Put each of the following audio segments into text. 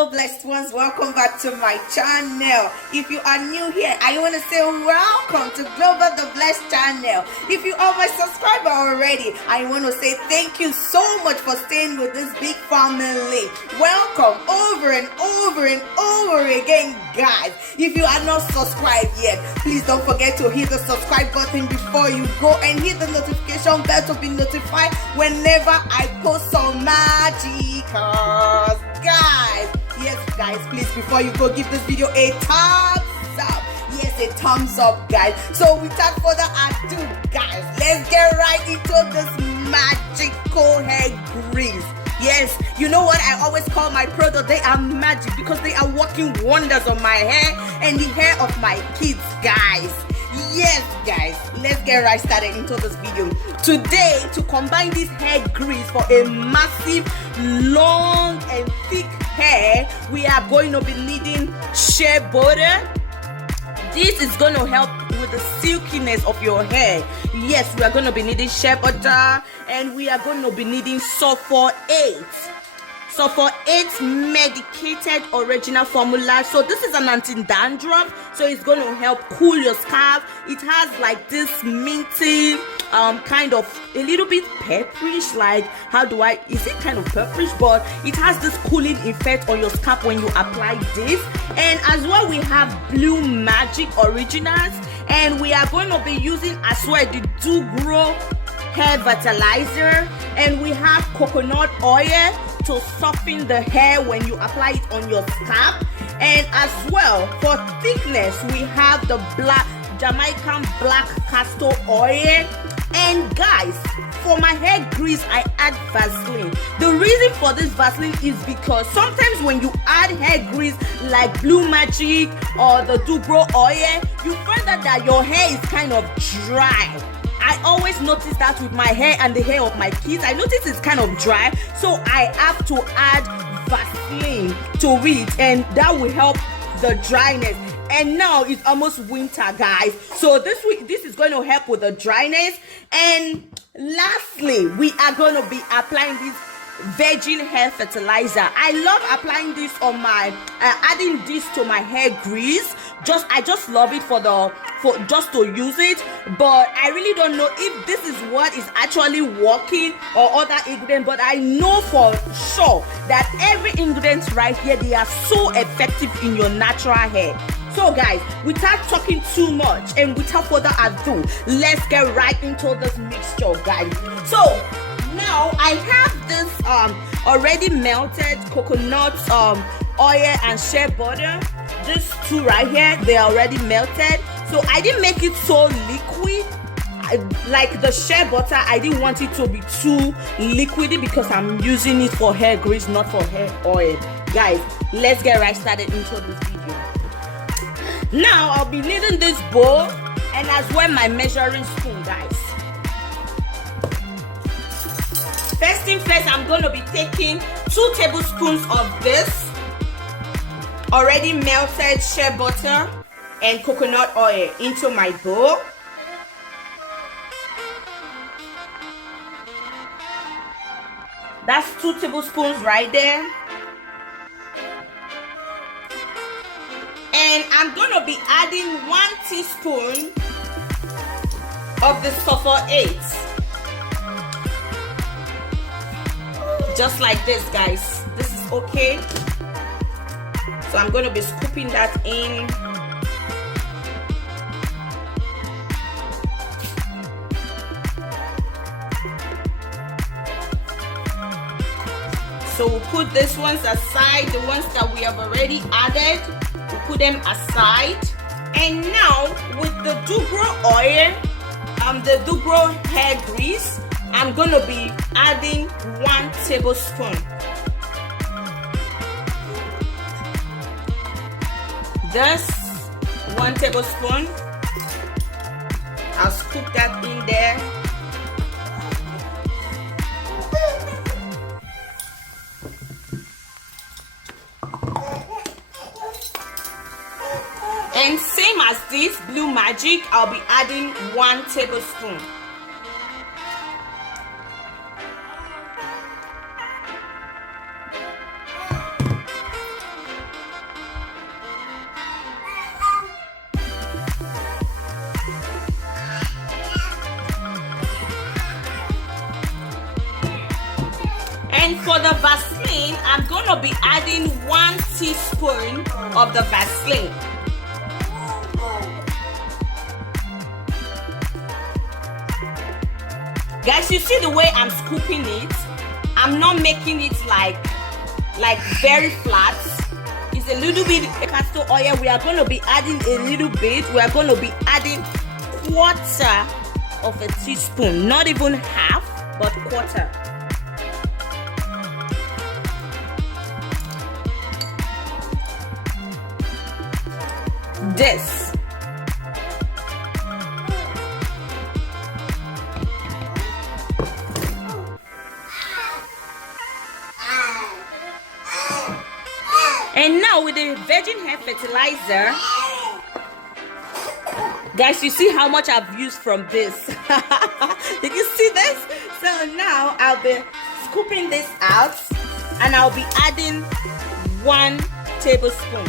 Hello blessed ones, welcome back to my channel. If you are new here, I want to say welcome to Global the Blessed channel. If you are my subscriber already, I want to say thank you so much for staying with this big family. Welcome over and over and over again, guys. If you are not subscribed yet, please don't forget to hit the subscribe button before you go and hit the notification bell to be notified whenever I post some magic. Guys, please, before you go, give this video a thumbs up. Yes, a thumbs up, guys. So without further ado, guys, let's get right into this magical hair grease. Yes, you know what I always call my product? They are magic because they are working wonders on my hair and the hair of my kids, guys. Yes, guys, let's get right started into this video. Today, to combine this hair grease for a massive, long and thick hair, we are going to be needing shea butter. This is going to help with the silkiness of your hair. Yes, we are going to be needing shea butter, and we are going to be needing Sulphur 8. Sulphur 8 medicated original formula. So this is an anti-dandruff, so it's going to help cool your scalp. It has like this minty kind of a little bit pepperish, like is it kind of pepperish, but it has this cooling effect on your scalp when you apply this. And as well, we have Blue Magic Originals, and we are going to be using as well the Do Grow hair vitalizer, and we have coconut oil to soften the hair when you apply it on your scalp. And as well, for thickness, we have the Jamaican black castor oil. And guys, for my hair grease, I add Vaseline. The reason for this Vaseline is because sometimes when you add hair grease like Blue Magic or the Do Grow oil, you find out that your hair is kind of dry. I always notice that with my hair and the hair of my kids. I notice it's kind of dry, so I have to add Vaseline to it, and that will help the dryness. And now it's almost winter, guys, so this is going to help with the dryness. And lastly, we are going to be applying this virgin hair fertilizer. I love applying this on my adding this to my hair grease. I just love it for just to use it, but I really don't know if this is what is actually working or other ingredients. But I know for sure that every ingredient right here, they are so effective in your natural hair. So guys, without talking too much and without further ado, let's get right into this mixture, guys. So now I have this already melted coconut oil and shea butter. These two right here, they are already melted. So I didn't make it so liquid like the shea butter. I didn't want it to be too liquidy because I'm using it for hair grease, not for hair oil. Guys, let's get right started into this video. Now I'll be needing this bowl and as well my measuring spoon, guys. First thing first, I'm going to be taking 2 tablespoons of this already melted shea butter and coconut oil into my bowl. That's 2 tablespoons right there. And I'm going to be adding 1 teaspoon of the Sulphur 8. Just like this, guys. This is okay. So I'm going to be scooping that in. So we'll put these ones aside, the ones that we have already added. We'll put them aside. And now with the Do Grow oil, the Do Grow hair grease, I'm going to be adding 1 tablespoon. This 1 tablespoon. I'll scoop that in there. And same as this Blue Magic, I'll be adding 1 tablespoon. And for the Vaseline, I'm gonna be adding 1 teaspoon of the Vaseline. Guys, you see the way I'm scooping it? I'm not making it like very flat. It's a little bit castor oil. We are going to be adding a little bit. We are going to be adding 1/4 of a teaspoon. Not even half, but 1/4. This. And now with the virgin hair fertilizer, guys, you see how much I've used from this. Did you see this? So now I'll be scooping this out and I'll be adding 1 tablespoon.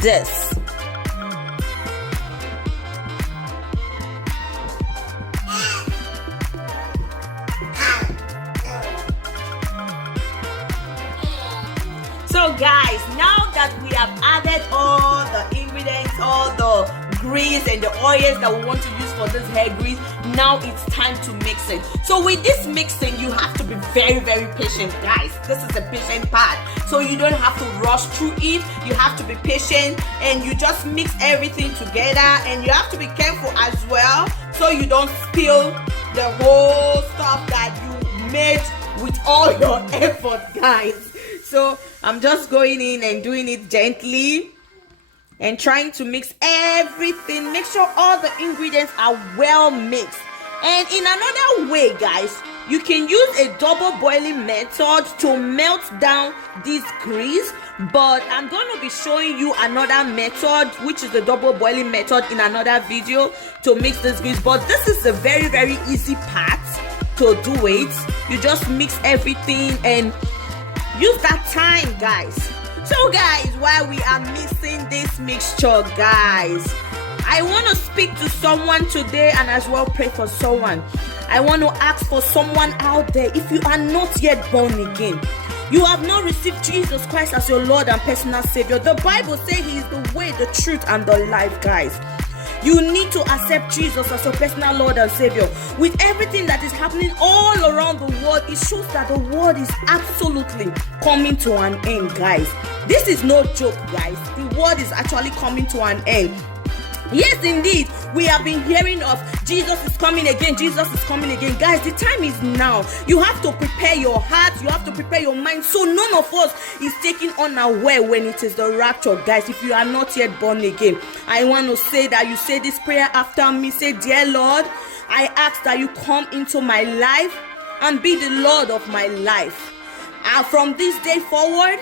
This. So guys, now that we have added all the ingredients, all the grease and the oils that we want to use for this hair grease, now it's time to mix it. So with this mixing, you have to be very, very patient, guys. This is the patient part. So you don't have to rush through it. You have to be patient and you just mix everything together, and you have to be careful as well so you don't spill the whole stuff that you made with all your effort, guys. So I'm just going in and doing it gently and trying to mix everything. Make sure all the ingredients are well mixed. And in another way, guys, you can use a double boiling method to melt down this grease, but I'm going to be showing you another method, which is the double boiling method, in another video to mix this grease. But this is a very, very easy part to do it. You just mix everything and use that time, guys. So guys, while we are mixing this mixture, guys, I want to speak to someone today and as well pray for someone. I want to ask for someone out there, if you are not yet born again, you have not received Jesus Christ as your Lord and personal Savior. The Bible says He is the way, the truth, and the life, guys. You need to accept Jesus as your personal Lord and Savior. With everything that is happening all around the world, it shows that the world is absolutely coming to an end, guys. This is no joke, guys. The world is actually coming to an end. Yes, indeed, we have been hearing of Jesus is coming again, Jesus is coming again. Guys, the time is now. You have to prepare your heart, you have to prepare your mind, so none of us is taken unaware when it is the rapture, guys. If you are not yet born again, I want to say that you say this prayer after me. Say, dear Lord, I ask that you come into my life and be the Lord of my life. And from this day forward,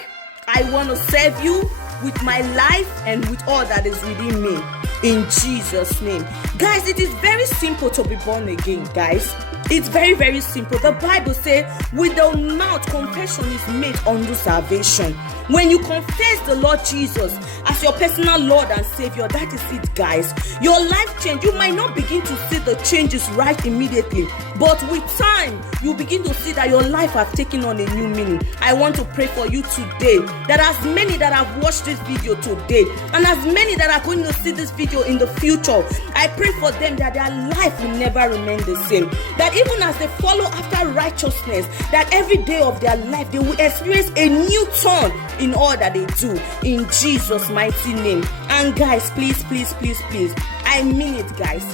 I want to serve you with my life and with all that is within me. In Jesus' name. Guys, it is very simple to be born again, guys. It's very, very simple. The Bible says, with the mouth confession is made unto salvation. When you confess the Lord Jesus as your personal Lord and Savior, that is it, guys. Your life change. You might not begin to see the changes right immediately, but with time, you begin to see that your life has taken on a new meaning. I want to pray for you today, that as many that have watched this video today, and as many that are going to see this video in the future, I pray for them that their life will never remain the same. That even as they follow after righteousness, that every day of their life, they will experience a new turn in all that they do, in Jesus' mighty name. And guys, please, please, please, please, I mean it, guys,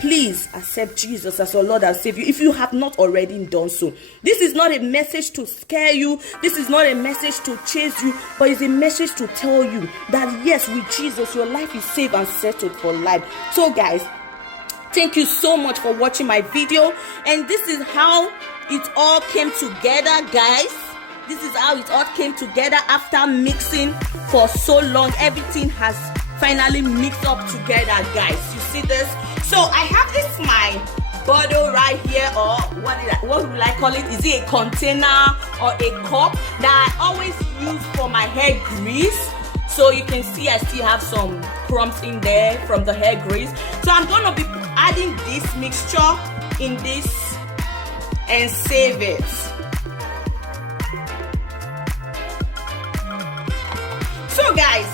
please accept Jesus as your Lord and Savior if you have not already done so. This is not a message to scare you, this is not a message to chase you, but it's a message to tell you that yes, with Jesus your life is safe and settled for life. So guys, thank you so much for watching my video, and this is how it all came together, guys. This is how it all came together after mixing for so long. Everything has finally mixed up together, guys. You see this? So I have this my bottle right here, or what will I call it? Is it a container or a cup that I always use for my hair grease? So you can see I still have some crumbs in there from the hair grease. So I'm gonna be adding this mixture in this and save it. So guys,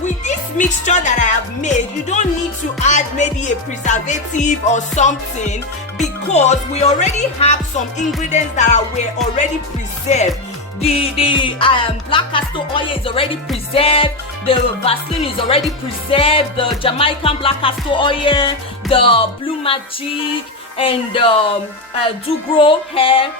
with this mixture that I have made, you don't need to add maybe a preservative or something, because we already have some ingredients that were already preserved. The black castor oil is already preserved, the Vaseline is already preserved, the Jamaican black castor oil, the Blue Magic, and Do Grow hair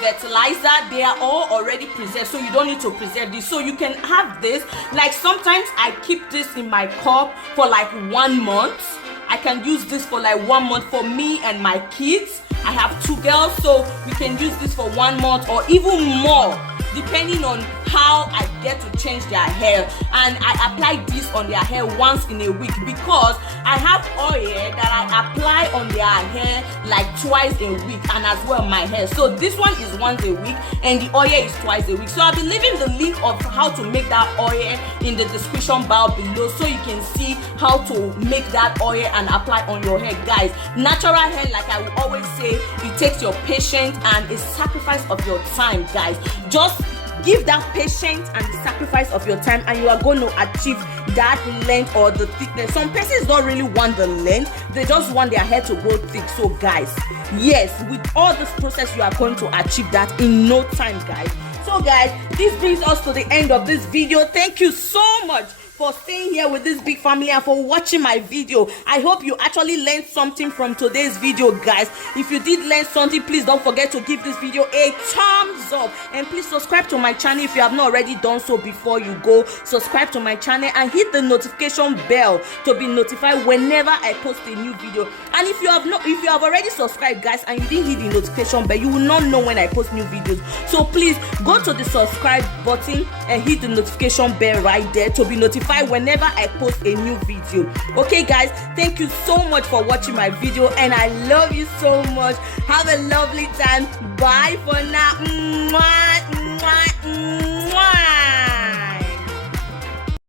fertilizer, they are all already preserved, so you don't need to preserve this. So you can have this, like sometimes I keep this in my cup for like 1 month. I can use this for like 1 month for me and my kids. I have 2 girls, so we can use this for 1 month or even more, depending on how I get to change their hair. And I apply this on their hair once in a week, because I have oil that I apply on their hair like twice a week, and as well my hair. So this one is once a week and the oil is twice a week. So I'll be leaving the link of how to make that oil in the description bar below, so you can see how to make that oil and apply on your hair. Guys, natural hair, like I will always say, it takes your patience and a sacrifice of your time. Guys, just give that patience and the sacrifice of your time, and you are going to achieve that length or the thickness. Some persons don't really want the length, they just want their hair to grow thick. So guys, yes, with all this process, you are going to achieve that in no time, guys. So guys, this brings us to the end of this video. Thank you so much for staying here with this big family and for watching my video. I hope you actually learned something from today's video, guys. If you did learn something, please don't forget to give this video a thumbs up, and please subscribe to my channel if you have not already done so. Before you go, subscribe to my channel and hit the notification bell to be notified whenever I post a new video. And if you have already subscribed, guys, and you didn't hit the notification bell, you will not know when I post new videos. So please go to the subscribe button and hit the notification bell right there to be notified whenever I post a new video. Okay guys, thank you so much for watching my video, and I love you so much. Have a lovely time. Bye for now. Mwah, mwah, mwah.